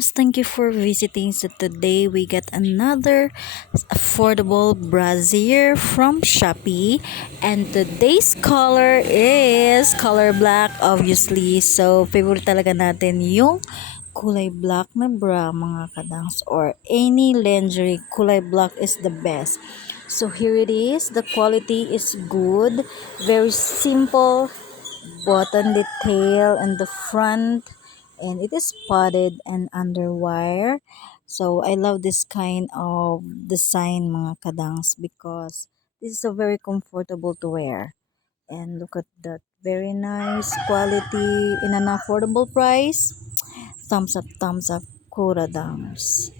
Kuradangerz, thank you for visiting. So today we got another affordable brassiere from Shopee, and today's color is color black obviously. So favorite talaga natin yung kulay black na bra mga kadangs, or any lingerie, kulay black is the best. So here it is, the quality is good, very simple button detail in the front, and it is spotted and underwire. So I love this kind of design mga kadangs because this is a very comfortable to wear. And look at that, very nice quality in an affordable price. Thumbs up, Kuradangers.